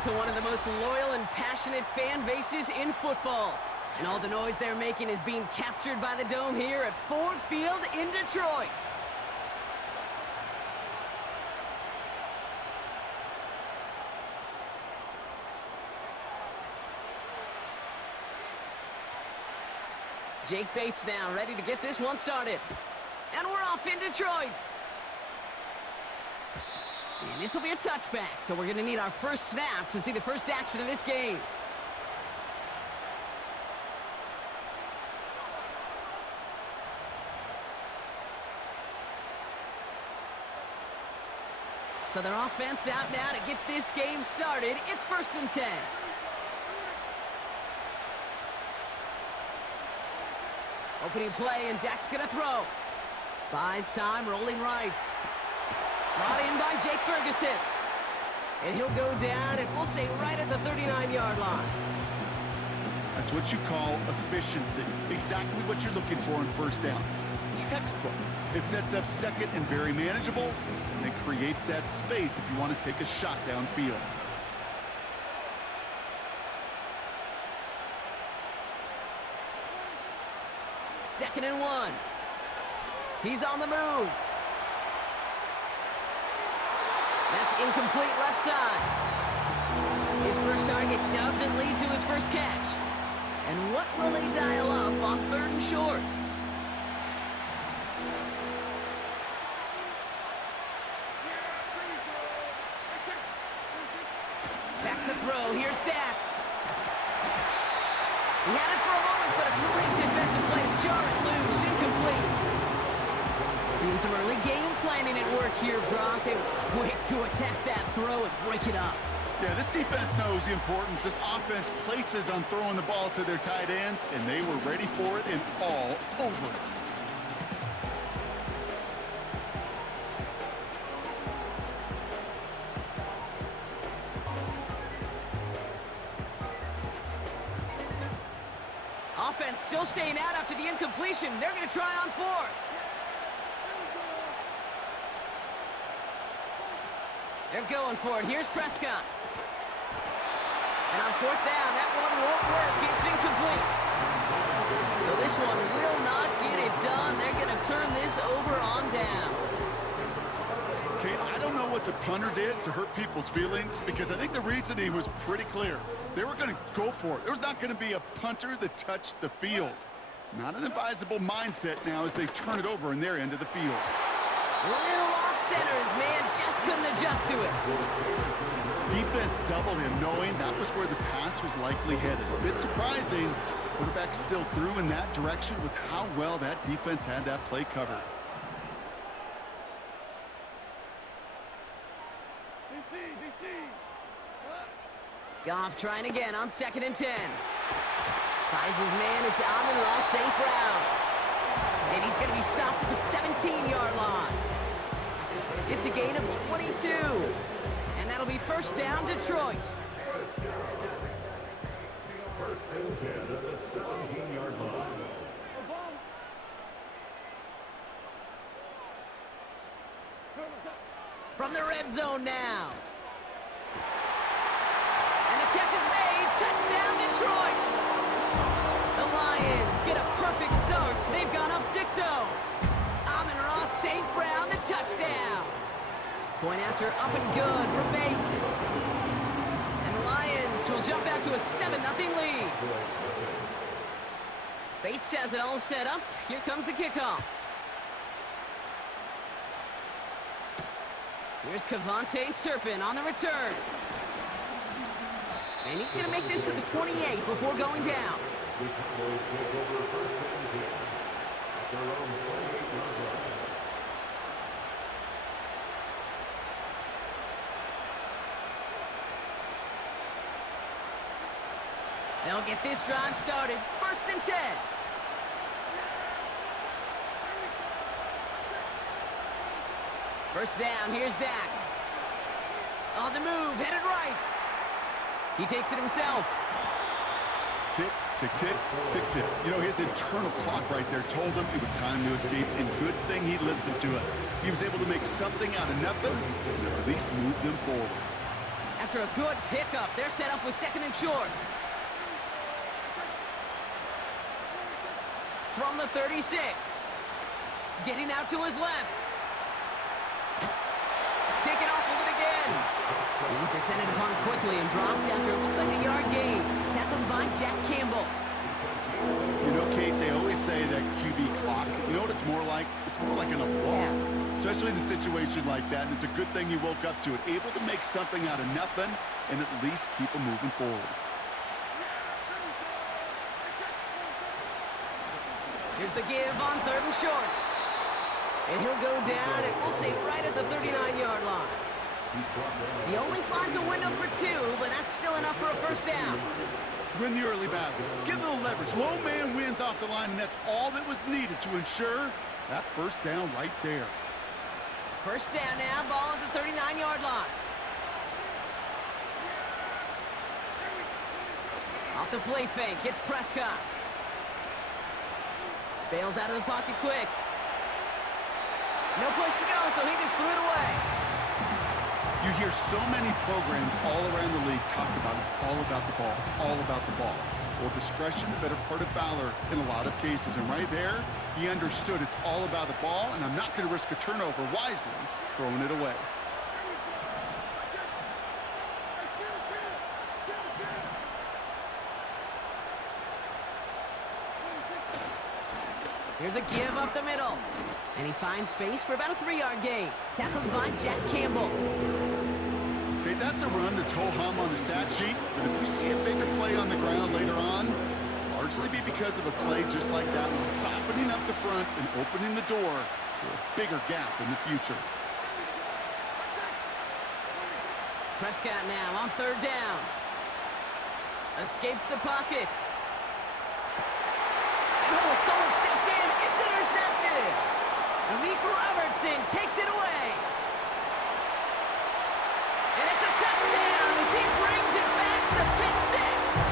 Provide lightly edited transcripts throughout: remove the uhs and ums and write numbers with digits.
home to one of the most loyal and passionate fan bases in football. And all the noise they're making is being captured by the Dome here at Ford Field in Detroit. Jake Bates now ready to get this one started. And we're off in Detroit. And this will be a touchback, so we're going to need our first snap to see the first action of this game. So their offense out now to get this game started. It's 1st and 10. Opening play, and Dak's going to throw. Buys time, rolling right. Brought in by Jake Ferguson. And he'll go down, and we'll say right at the 39-yard line. That's what you call efficiency. Exactly what you're looking for on first down. Textbook. It sets up second and very manageable, and it creates that space if you want to take a shot downfield. Second and 1. He's on the move. That's incomplete left side. His first target doesn't lead to his first catch. And what will they dial up on 3rd and short? Back to throw. Here's Dak. He had it for a moment, but a great defensive play to jar it loose. Incomplete. Seeing some early game planning at work here, Brock. They were quick to attack that throw and break it up. Yeah, this defense knows the importance this offense places on throwing the ball to their tight ends, and they were ready for it and all over it. Offense still staying out after the incompletion. They're going to try on 4th. They're going for it. Here's Prescott. And on 4th down, that one won't work. It's incomplete. So this one will not get it done. They're going to turn this over on down. Kate, I don't know what the punter did to hurt people's feelings, because I think the reasoning was pretty clear. They were going to go for it. There was not going to be a punter that touched the field. Not an advisable mindset now as they turn it over in their end of the field. Little off-center. His man just couldn't adjust to it. Defense doubled him, knowing that was where the pass was likely headed. A bit surprising. Quarterback still threw in that direction with how well that defense had that play covered. Goff trying again on 2nd and 10. Finds his man. It's Amon-Ra St. Brown. And he's going to be stopped at the 17-yard line. It's a gain of 22. And that'll be 1st down, Detroit. First and 10 at the 17-yard line. From the red zone now. And the catch is made. Touchdown, Detroit. The Lions get a perfect start. They've gone up 6-0. Amon-Ra St. Brown, the touchdown. Point after up and good for Bates. And the Lions will jump out to a 7-0 lead. Bates has it all set up. Here comes the kickoff. Here's Kevontae Turpin on the return. And he's going to make this to the 28 before going down. They'll get this drive started. 1st and 10. First down, here's Dak. On the move, headed right. He takes it himself. Tick, tick, tick, tick, tick. You know, his internal clock right there told him it was time to escape, and good thing he listened to it. He was able to make something out of nothing, and at least move them forward. After a good pickup, they're set up with second and short. From the 36. Getting out to his left. Taken off with it again. He's descended upon quickly and dropped after it looks like a yard gain. Tackled by Jack Campbell. You know, Kate, they always say that QB clock, you know what it's more like? It's more like an alarm, especially in a situation like that, and it's a good thing he woke up to it, able to make something out of nothing and at least keep him moving forward. Here's the give on third and short. And he'll go down, and we'll say right at the 39-yard line. He only finds a window for 2, but that's still enough for a first down. Win the early battle. Get a little leverage. Low man wins off the line, and that's all that was needed to ensure that first down right there. First down now, ball at the 39-yard line. Off the play fake, hits Prescott. Bails out of the pocket quick. No place to go, so he just threw it away. You hear so many programs all around the league talk about it's all about the ball. It's all about the ball. Well, discretion, the better part of valor in a lot of cases. And right there, he understood it's all about the ball, and I'm not going to risk a turnover wisely, throwing it away. Here's a give up the middle. And he finds space for about a 3-yard gain. Tackled by Jack Campbell. Okay, that's a run that's ho-hum on the stat sheet, but if you see a bigger play on the ground later on, largely be because of a play just like that one, softening up the front and opening the door for a bigger gap in the future. Prescott now on third down. Escapes the pocket. And oh, someone stepped in. It's intercepted. Amik Robertson takes it away. And it's a touchdown as he brings it back to the pick six.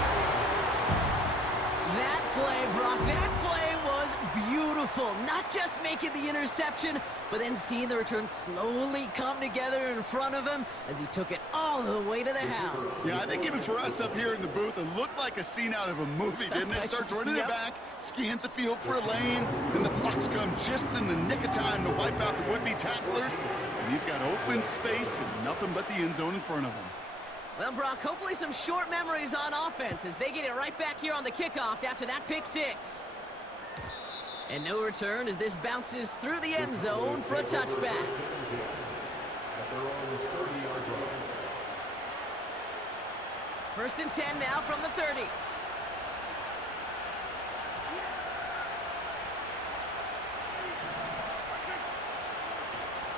That play, Brock, that play was beautiful. Not just making the interception, but then seeing the return slowly come together in front of him as he took it all the way to the house. Yeah, I think even for us up here in the booth, it looked like a scene out of a movie, didn't it? Starts running it back, scans the field for a lane, then the blocks come just in the nick of time to wipe out the would-be tacklers, and he's got open space and nothing but the end zone in front of him. Well, Brock, hopefully some short memories on offense as they get it right back here on the kickoff after that pick six. And no return as this bounces through the end zone for a touchback. First and 10 now from the 30.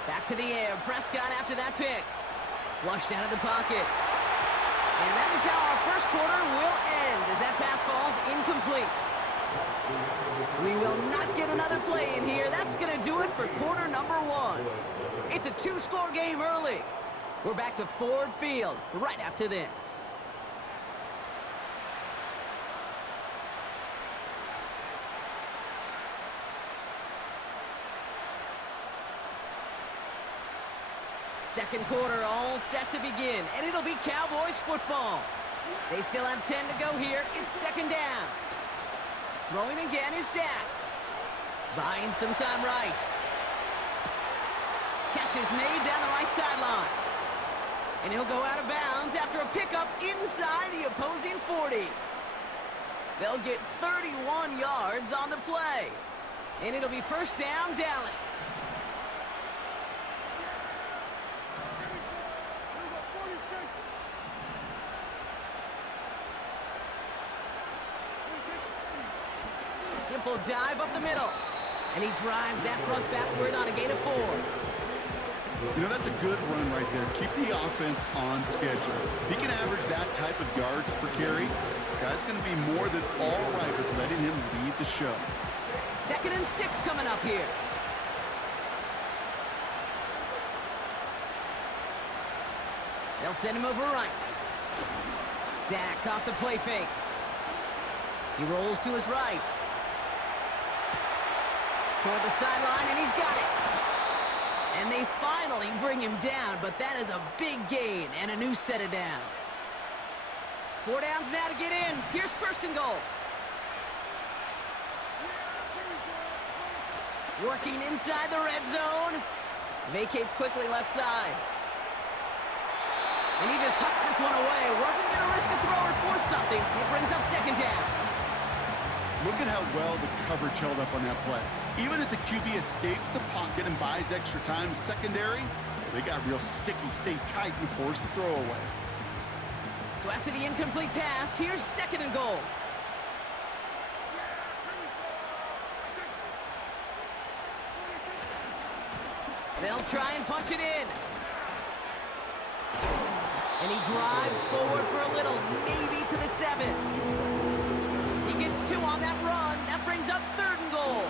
Back to the air. Prescott after that pick. Flushed out of the pocket. And that is how our first quarter will end as that pass falls incomplete. We will not get another play in here. That's going to do it for quarter number one. It's a 2-score game early. We're back to Ford Field right after this. Second quarter all set to begin, and it'll be Cowboys football. They still have 10 to go here. It's second down. Throwing again is Dak. Buying some time right. Catch is made down the right sideline. And he'll go out of bounds after a pickup inside the opposing 40. They'll get 31 yards on the play. And it'll be first down, Dallas. Simple dive up the middle. And he drives that front backward on a gain of 4. You know, that's a good run right there. Keep the offense on schedule. If he can average that type of yards per carry, this guy's going to be more than all right with letting him lead the show. Second and 6 coming up here. They'll send him over right. Dak off the play fake. He rolls to his right. Toward the sideline, and he's got it. And they finally bring him down, but that is a big gain and a new set of downs. 4 downs now to get in. Here's first and goal. Working inside the red zone. Vacates quickly left side. And he just hucks this one away. Wasn't going to risk a throw or force something. It brings up second down. Look at how well the coverage held up on that play. Even as the QB escapes the pocket and buys extra time secondary, they got real sticky, stay tight, and force the throw away. So after the incomplete pass, here's second and goal. They'll try and punch it in. And he drives forward for a little, maybe to the 7. He gets 2 on that run. That brings up third and goal.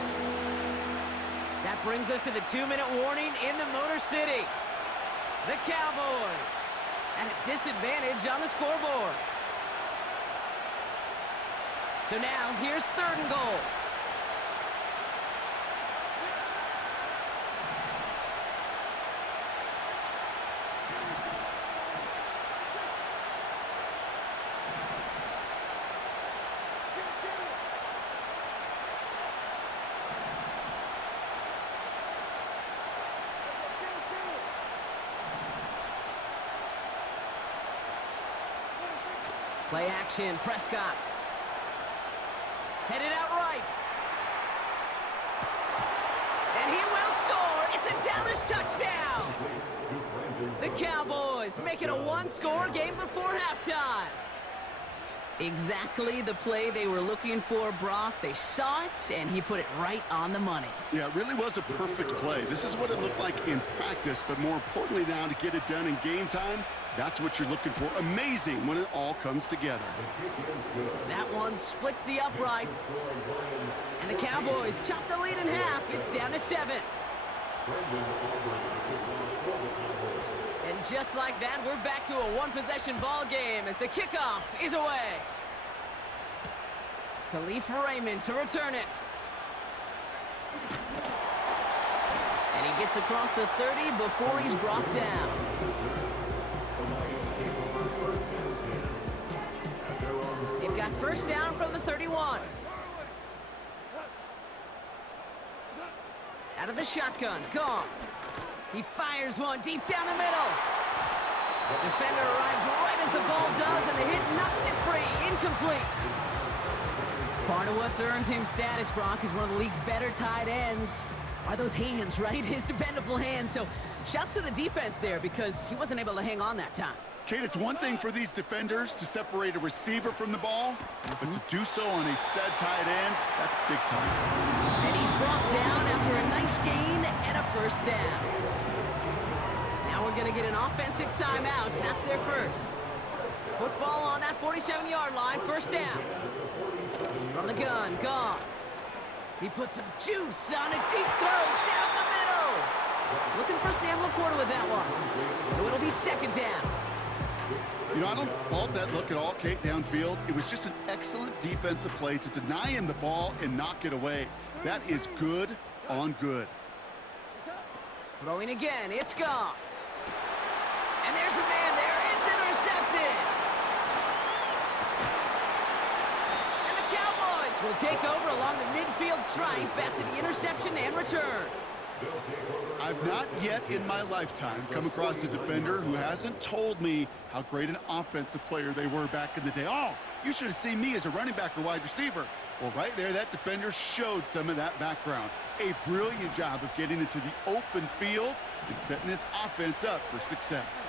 That brings us to the 2-minute warning in the Motor City. The Cowboys at a disadvantage on the scoreboard. So now, here's third and goal. Play action, Prescott. Headed out right. And he will score. It's a Dallas touchdown. The Cowboys make it a 1-score game before halftime. Exactly the play they were looking for, Brock. They saw it, and he put it right on the money. Yeah, it really was a perfect play. This is what it looked like in practice, but more importantly now to get it done in game time, that's what you're looking for. Amazing when it all comes together. That one splits the uprights. And the Cowboys chop the lead in half. It's down to 7. And just like that, we're back to a 1-possession ball game as the kickoff is away. Khalif Raymond to return it. And he gets across the 30 before he's brought down. They've got first down from the 31. Out of the shotgun, Goff. He fires one deep down the middle. Defender arrives right as the ball does, and the hit knocks it free. Incomplete. Part of what's earned him status, Brock, is one of the league's better tight ends. Are those hands, right? His dependable hands. So shouts to the defense there because he wasn't able to hang on that time. Kate, it's one thing for these defenders to separate a receiver from the ball, but to do so on a stud tight end, that's big time. And he's brought down after a nice gain and a first down. Now we're going to get an offensive timeout. That's their first. Football on that 47-yard line, first down. From the gun, Goff. He puts some juice on a deep throw down the middle. Looking for Sam Laporta with that one. So it'll be second down. You know, I don't fault that look at all, Kate, downfield. It was just an excellent defensive play to deny him the ball and knock it away. That is good on good. Throwing again, it's Goff. And there's a man there, it's intercepted. And the Cowboys will take over along the midfield stripe after the interception and return. I've not yet in my lifetime come across a defender who hasn't told me how great an offensive player they were back in the day. Oh, you should have seen me as a running back or wide receiver. Well, right there, that defender showed some of that background. A brilliant job of getting into the open field and setting his offense up for success.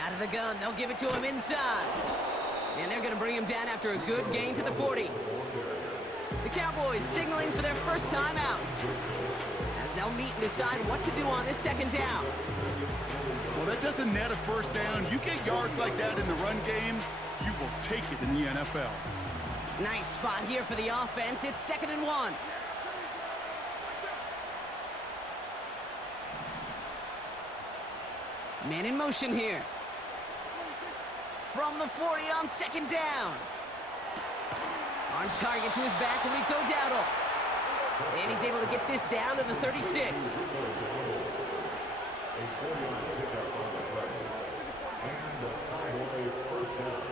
Out of the gun, they'll give it to him inside. And they're going to bring him down after a good gain to the 40. The Cowboys signaling for their first time out, as they'll meet and decide what to do on this second down. Well, that doesn't net a first down. You get yards like that in the run game, you will take it in the NFL. Nice spot here for the offense. It's 2nd and 1. Man in motion here. From the 40 on second down. On target to his back, Rico Dowdle. And he's able to get this down to the 36. A 40-yard pickup on the play. And the Cowboys first down.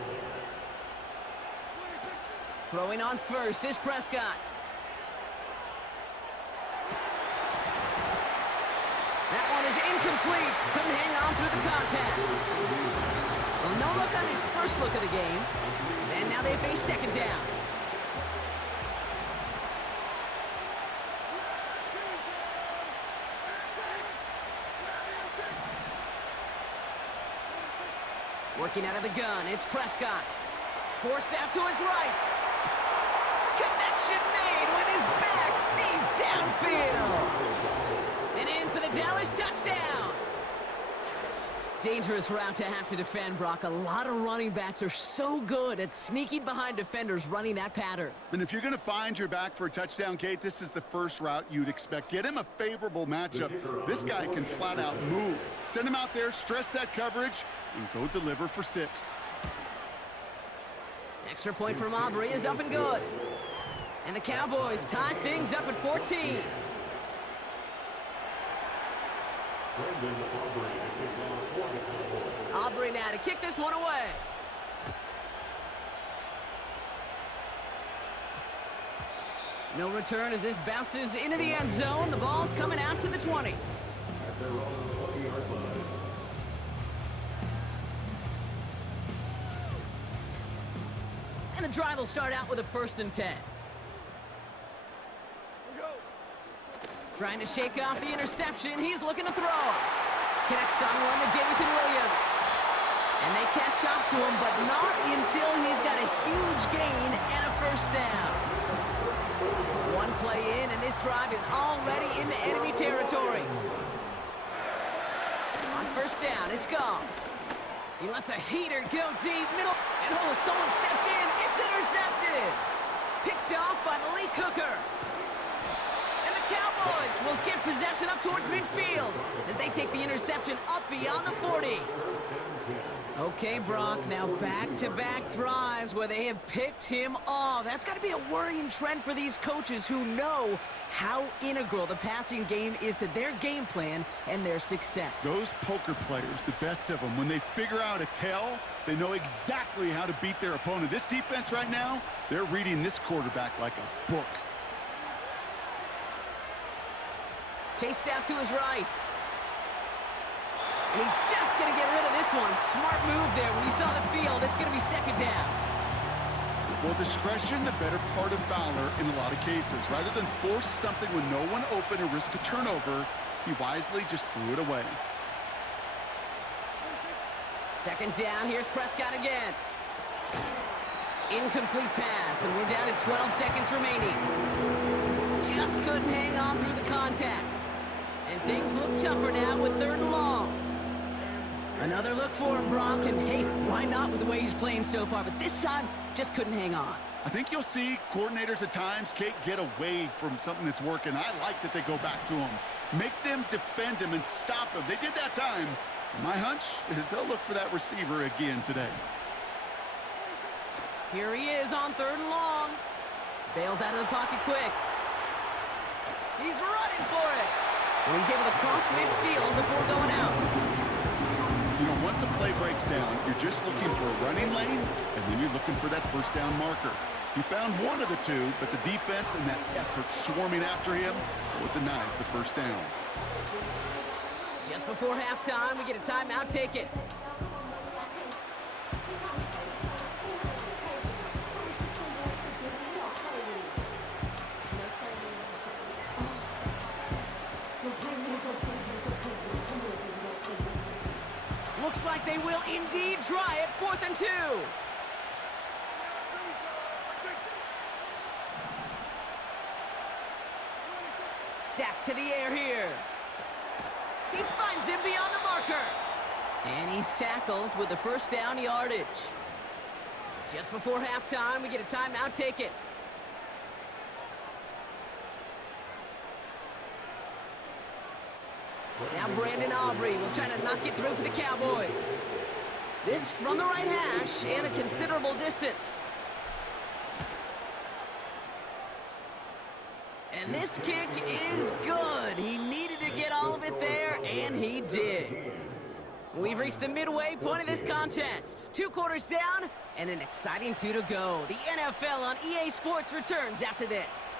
Throwing on first is Prescott. That one is incomplete. Couldn't hang on through the contact. Well, no look on his first look of the game. And now they face second down. Working out of the gun, it's Prescott. Forced out to his right. Connection made with his back deep downfield. And in for the Dallas touchdown. Dangerous route to have to defend, Brock. A lot of running backs are so good at sneaking behind defenders running that pattern. And if you're going to find your back for a touchdown, Kate, this is the first route you'd expect. Get him a favorable matchup. This guy can flat out move. Send him out there, stress that coverage, and go deliver for 6. Extra point from Aubrey is up and good. And the Cowboys tie things up at 14. Brendan Aubrey to kick off for the Cowboys. Aubrey now to kick this one away. No return as this bounces into the end zone. The ball's coming out to the 20. At their own 20-yard line. And the drive will start out with a 1st and 10. Trying to shake off the interception. He's looking to throw. Connects on one to Jameson Williams. And they catch up to him, but not until he's got a huge gain and a 1st down. One play in, and this drive is already into enemy territory. On 1st down, it's Goff. He lets a heater go deep, middle, and oh, someone stepped in. It's intercepted. Picked off by Malik Hooker. And the Cowboys will get possession up towards midfield as they take the interception up beyond the 40. Okay, Brock, now back-to-back drives where they have picked him off. That's got to be a worrying trend for these coaches who know how integral the passing game is to their game plan and their success. Those poker players, the best of them, when they figure out a tell, they know exactly how to beat their opponent. This defense right now, they're reading this quarterback like a book. Chased out to his right. And he's just going to get rid of this one. Smart move there. When he saw the field, it's going to be 2nd down. Well, discretion, the better part of valor in a lot of cases. Rather than force something when no one open or risk a turnover, he wisely just threw it away. 2nd down, here's Prescott again. Incomplete pass, and we're down to 12 seconds remaining. Just couldn't hang on through the contact. And things look tougher now with 3rd and long. Another look for him, Brock, and hey, why not with the way he's playing so far? But this time, just couldn't hang on. I think you'll see coordinators at times, Kate, get away from something that's working. I like that they go back to him. Make them defend him and stop him. They did that time. My hunch is they'll look for that receiver again today. Here he is on 3rd and long. Bails out of the pocket quick. He's running for it. And he's able to cross midfield before going out. You know, once a play breaks down, you're just looking for a running lane, and then you're looking for that 1st down marker. He found one of the two, but the defense and that effort swarming after him, well, it denies the 1st down. Just before halftime, we get a timeout. Take it. Looks like they will indeed try it. 4th and 2. Dak to the air here. He finds him beyond the marker. And he's tackled with the 1st down yardage. Just before halftime, we get a timeout. Take it. Now Brandon Aubrey will try to knock it through for the Cowboys. This from the right hash and a considerable distance. And this kick is good. He needed to get all of it there, and he did. We've reached the midway point of this contest. 2 quarters down, and an exciting 2 to go. The NFL on EA Sports returns after this.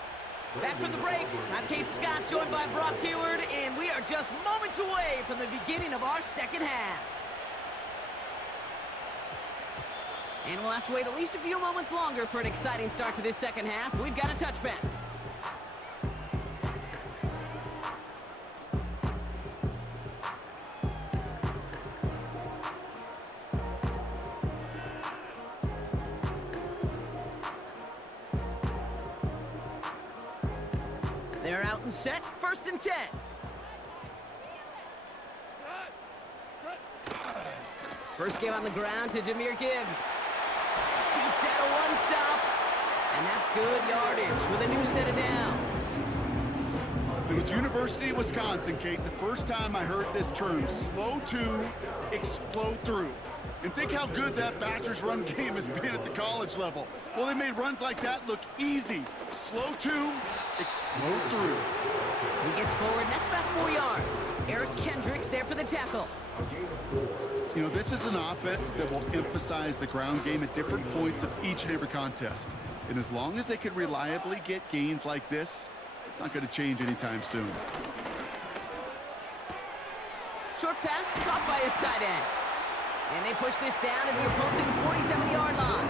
Back from the break, I'm Kate Scott, joined by Brock Huard, and we are just moments away from the beginning of our second half. And we'll have to wait at least a few moments longer for an exciting start to this second half. We've got a touchback. They're out and set, 1st and 10. First game on the ground to Jahmyr Gibbs. Deeps out a 1-stop, and that's good yardage with a new set of downs. It was University of Wisconsin, Kate, the first time I heard this term, slow to explode through. And think how good that Badgers run game has been at the college level. Well, they made runs like that look easy. Slow to explode through. He gets forward, and that's about 4 yards. Eric Kendricks there for the tackle. You know, this is an offense that will emphasize the ground game at different points of each and every contest. And as long as they can reliably get gains like this, it's not going to change anytime soon. Short pass caught by his tight end. And they push this down to the opposing 47-yard line.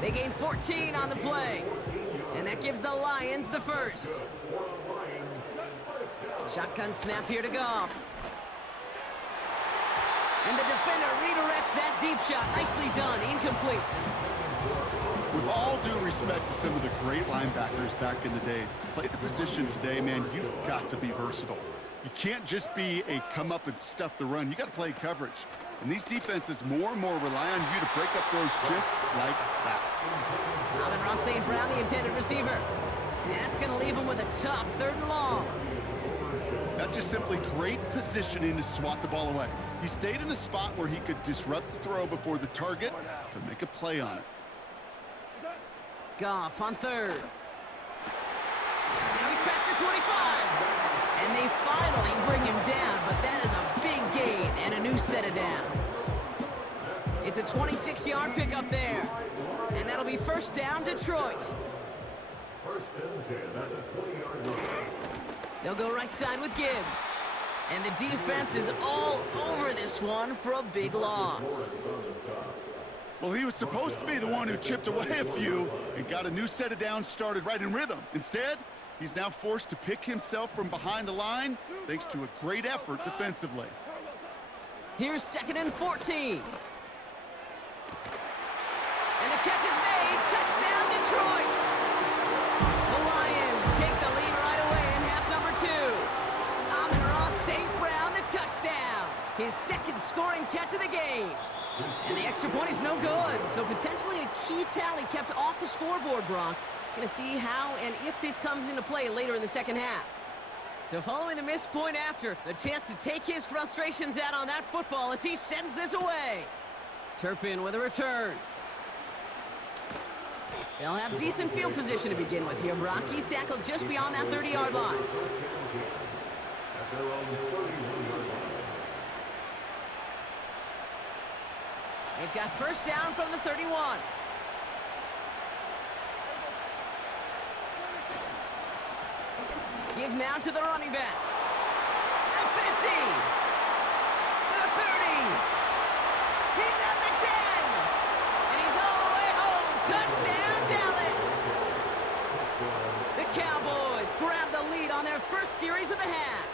They gain 14 on the play. And that gives the Lions the first. Shotgun snap here to Goff. And the defender redirects that deep shot. Nicely done. Incomplete. With all due respect to some of the great linebackers back in the day, to play the position today, man, you've got to be versatile. You can't just be a come up and stuff the run. You got to play coverage. And these defenses more and more rely on you to break up throws just like that. Amon-Ra St. Brown, the intended receiver. And that's going to leave him with a tough 3rd and long. That's just simply great positioning to swat the ball away. He stayed in a spot where he could disrupt the throw before the target could make a play on it. Goff on 3rd. Now he's past the 25. And they finally bring him down, but that is a big gain and a new set of downs. It's a 26-yard pickup there. And that'll be 1st down, Detroit. They'll go right side with Gibbs. And the defense is all over this one for a big loss. Well, he was supposed to be the one who chipped away a few and got a new set of downs started right in rhythm. Instead, he's now forced to pick himself from behind the line thanks to a great effort defensively. Here's 2nd and 14. And the catch is made. Touchdown, Detroit. The Lions take the lead right away in half number 2. Amon-Ra St. Brown, the touchdown. His 2nd scoring catch of the game. And the extra point is no good. So potentially a key tally kept off the scoreboard, Brock. Going to see how and if this comes into play later in the second half. So following the missed point after, the chance to take his frustrations out on that football as he sends this away. Turpin with a return. They'll have decent field position to begin with here, Brock. He's tackled just beyond that 30-yard line. They've got 1st down from the 31. Give now to the running back. The 50. The 30. He's at the 10. And he's all the way home. Touchdown, Dallas. The Cowboys grab the lead on their 1st series of the half.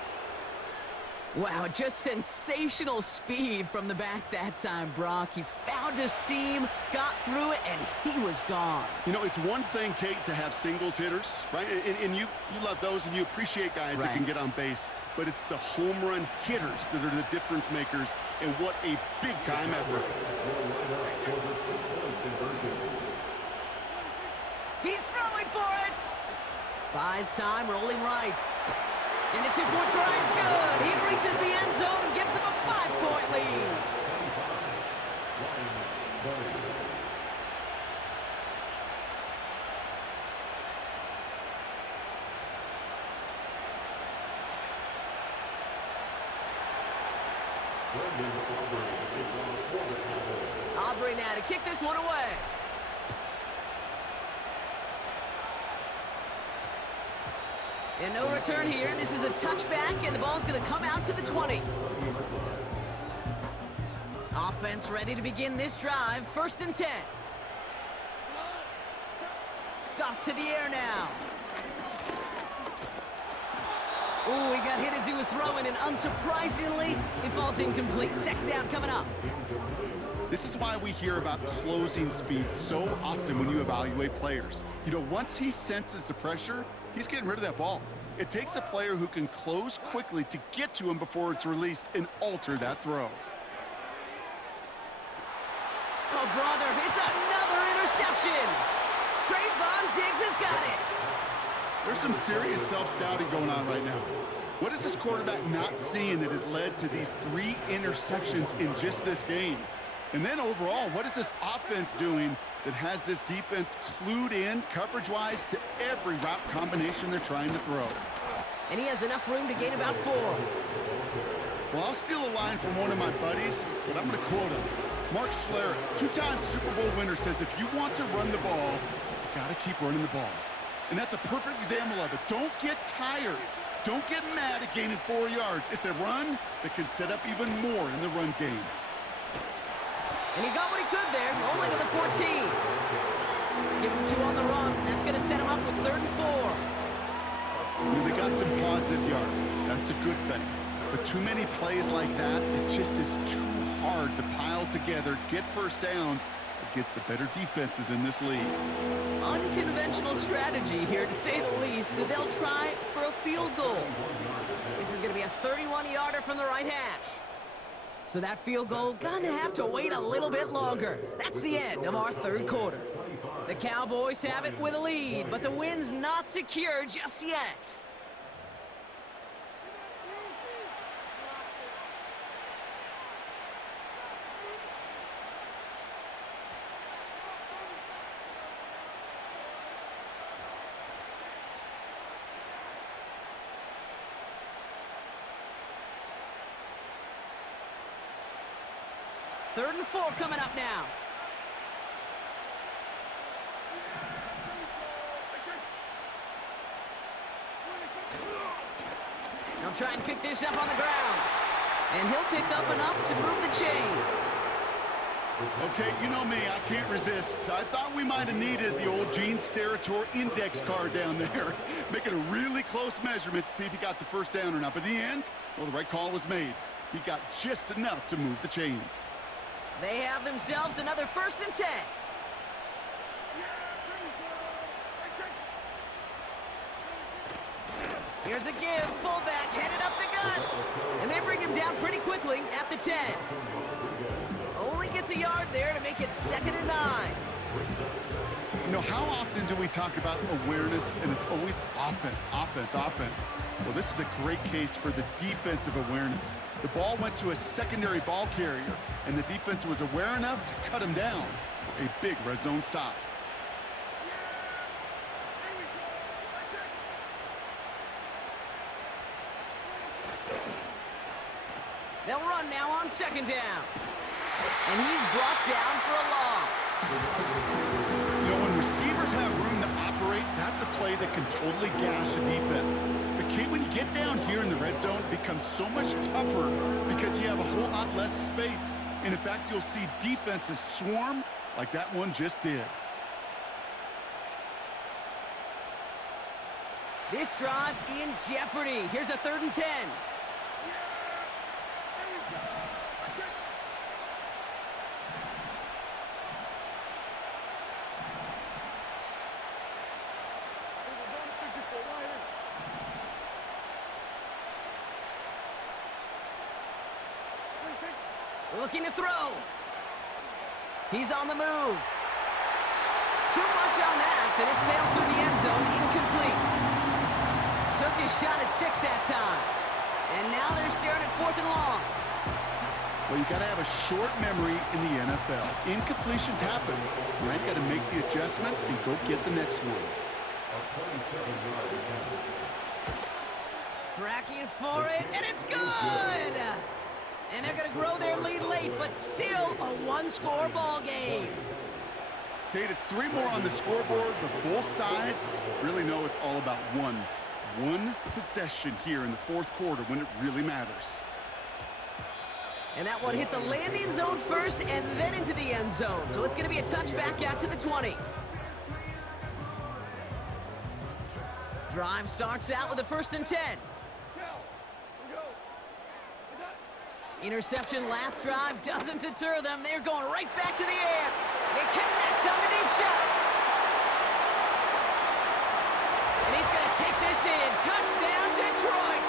Wow, just sensational speed from the back that time, Brock. He found a seam, got through it, and he was gone. You know, it's one thing, Kate, to have singles hitters, right? And you love those, and you appreciate guys that can get on base. But it's the home run hitters that are the difference makers, and what a big-time effort. He's throwing for it. Buys time, rolling right. And the 2-point try is good. He reaches the end zone and gives them a 5-point lead. Aubrey now to kick this one away. And no return here. This is a touchback, and the ball's going to come out to the 20. Offense ready to begin this drive. 1st and 10. Goff to the air now. Ooh, he got hit as he was throwing, and unsurprisingly, it falls incomplete. 2nd down coming up. This is why we hear about closing speed so often when you evaluate players. You know, once he senses the pressure, he's getting rid of that ball. It takes a player who can close quickly to get to him before it's released and alter that throw. Oh, brother, it's another interception. Trayvon Diggs has got it. There's some serious self-scouting going on right now. What is this quarterback not seeing that has led to these 3 interceptions in just this game? And then overall, what is this offense doing that has this defense clued in coverage-wise to every route combination they're trying to throw? And he has enough room to gain about 4. Well, I'll steal a line from one of my buddies, but I'm going to quote him. Mark Schlereth, 2-time Super Bowl winner, says if you want to run the ball, you got to keep running the ball. And that's a perfect example of it. Don't get tired. Don't get mad at gaining 4 yards. It's a run that can set up even more in the run game. And he got what he could there, only to the 14. Give him 2 on the run. That's going to set him up with 3rd and 4. You know, they got some positive yards. That's a good thing. But too many plays like that, it just is too hard to pile together, get 1st downs against the better defenses in this league. Unconventional strategy here, to say the least. They'll try for a field goal. This is going to be a 31-yarder from the right hash. So that field goal gonna have to wait a little bit longer. That's the end of our 3rd quarter. The Cowboys have it with a lead, but the win's not secure just yet. Third and 4 coming up now. He'll try and pick this up on the ground. And he'll pick up enough to move the chains. Okay, you know me, I can't resist. I thought we might have needed the old Gene Steratore index card down there, making a really close measurement to see if he got the 1st down or not. But in the end, well, the right call was made. He got just enough to move the chains. They have themselves another 1st and 10. Here's a give, fullback headed up the gut. And they bring him down pretty quickly at the 10. Only gets a yard there to make it 2nd and 9. You know, how often do we talk about awareness and it's always offense, offense, offense? Well, this is a great case for the defensive awareness. The ball went to a secondary ball carrier, and the defense was aware enough to cut him down for a big red zone stop. They'll run now on 2nd down. And he's brought down for a loss. You know, when receivers have room to operate, that's a play that can totally gash a defense. But Kate, when you get down here in the red zone, it becomes so much tougher because you have a whole lot less space. And in fact, you'll see defenses swarm like that one just did. This drive in jeopardy. Here's a 3rd and 10. Looking to throw. He's on the move. Too much on that, and it sails through the end zone, incomplete. Took his shot at 6 that time. And now they're staring at 4th and long. Well, you got to have a short memory in the NFL. Incompletions happen, right? Got to make the adjustment and go get the next one. Tracking for it, and it's good! And they're going to grow their lead late, but still a one-score ball game. Kate, it's 3 more on the scoreboard, but both sides really know it's all about one possession here in the 4th quarter when it really matters. And that one hit the landing zone first and then into the end zone. So it's going to be a touchback out to the 20. Drive starts out with a 1st and 10. Interception last drive doesn't deter them. They're going right back to the air. They connect on the deep shot. And he's going to take this in. Touchdown, Detroit.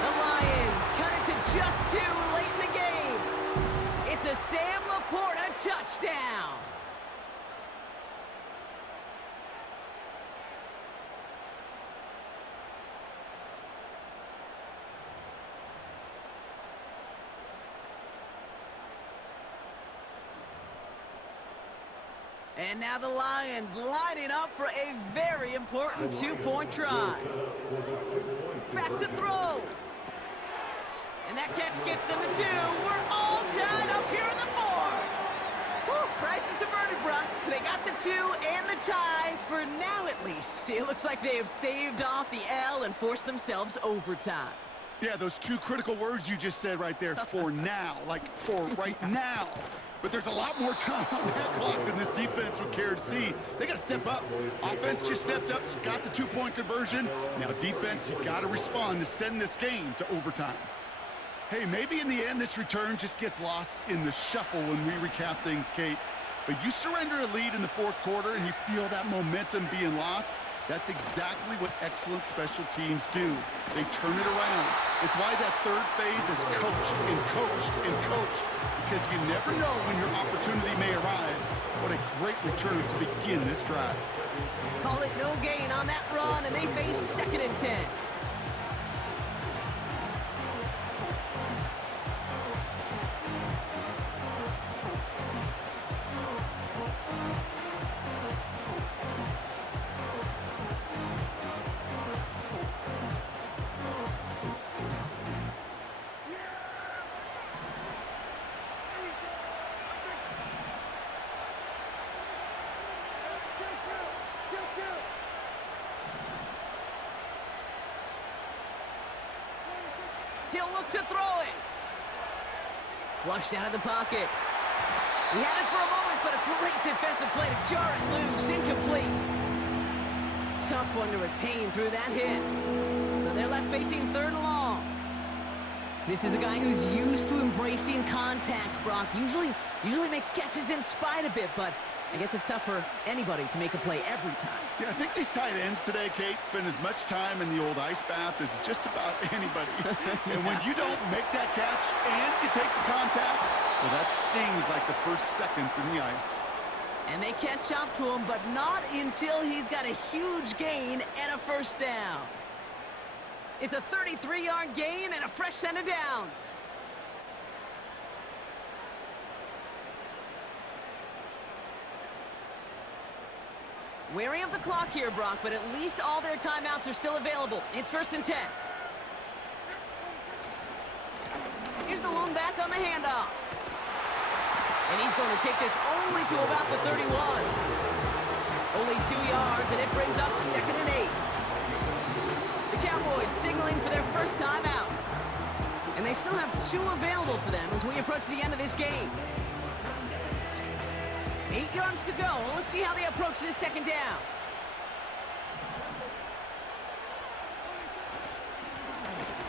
The Lions cut it to just 2 late in the game. It's a Sam Laporta touchdown. And now the Lions lining up for a very important 2-point try. Back to throw. And that catch gets them the 2. We're all tied up here in the 4th. Woo, crisis averted, Brock. They got the 2 and the tie for now at least. It looks like they have staved off the L and forced themselves overtime. Yeah, those 2 critical words you just said right there, for now, like for right now. But there's a lot more time on that clock than this defense would care to see. They got to step up. Offense just stepped up, got the 2-point conversion. Now defense, you got to respond to send this game to overtime. Hey, maybe in the end this return just gets lost in the shuffle when we recap things, Kate. But you surrender a lead in the 4th quarter and you feel that momentum being lost. That's exactly what excellent special teams do. They turn it around. It's why that 3rd phase is coached and coached and coached, because you never know when your opportunity may arise. What a great return to begin this drive. Call it no gain on that run, and they face 2nd and 10. He'll look to throw it. Flushed out of the pocket. He had it for a moment, but a great defensive play to jar it loose. Incomplete. Tough one to retain through that hit. So they're left facing 3rd and long. This is a guy who's used to embracing contact, Brock. Usually makes catches in spite of it, but I guess it's tough for anybody to make a play every time. Yeah, I think these tight ends today, Kate, spend as much time in the old ice bath as just about anybody. And when you don't make that catch and you take the contact, well, that stings like the first seconds in the ice. And they catch up to him, but not until he's got a huge gain and a 1st down. It's a 33-yard gain and a fresh set of downs. Wary of the clock here, Brock, but at least all their timeouts are still available. It's 1st and 10. Here's the lone back on the handoff. And he's going to take this only to about the 31. Only 2 yards, and it brings up 2nd and 8. The Cowboys signaling for their first timeout. And they still have 2 available for them as we approach the end of this game. 8 yards to go. Well, let's see how they approach this 2nd down.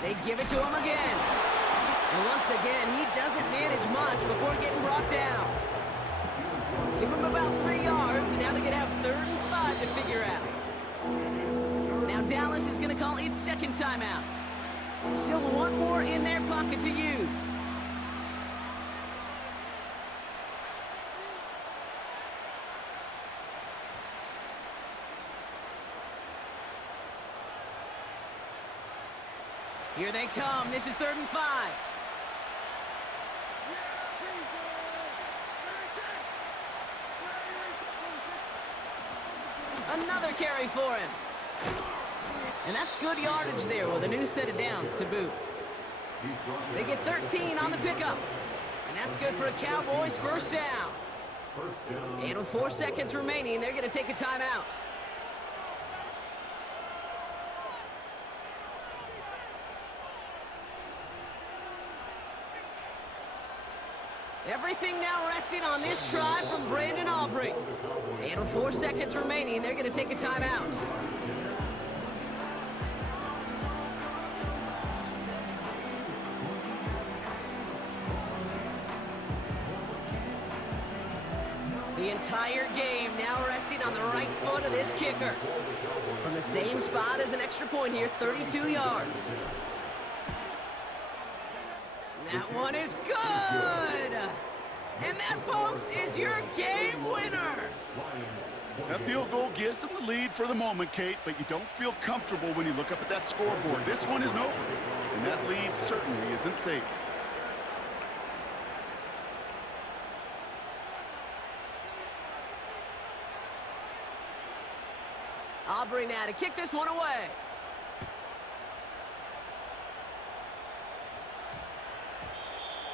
They give it to him again. And once again, he doesn't manage much before getting brought down. Give him about 3 yards, and now they're going to have 3rd and 5 to figure out. Now Dallas is going to call its 2nd timeout. Still 1 more in their pocket to use. Here they come. This is 3rd and 5. Another carry for him. And that's good yardage there with a new set of downs to boot. They get 13 on the pickup. And that's good for a Cowboys first down. And with 4 seconds remaining, they're going to take a timeout. Everything now resting on this try from Brandon Aubrey. And with 4 seconds remaining, they're going to take a timeout. The entire game now resting on the right foot of this kicker. From the same spot as an extra point here, 32 yards. That one is good! And that, folks, is your game winner! That field goal gives them the lead for the moment, Kate, but you don't feel comfortable when you look up at that scoreboard. This one isn't over, and that lead certainly isn't safe. Aubrey now to kick this one away.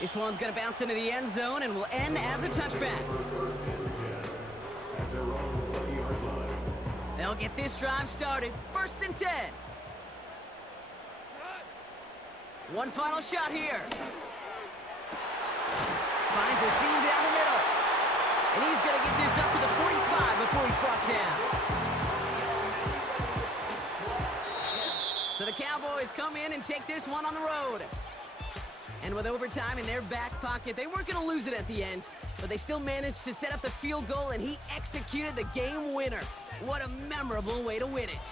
This one's going to bounce into the end zone and will end as a touchback. They'll get this drive started. 1st and 10. One final shot here. Finds a seam down the middle. And he's going to get this up to the 45 before he's brought down. So the Cowboys come in and take this one on the road. And with overtime in their back pocket, they weren't going to lose it at the end, but they still managed to set up the field goal, and he executed the game winner. What a memorable way to win it.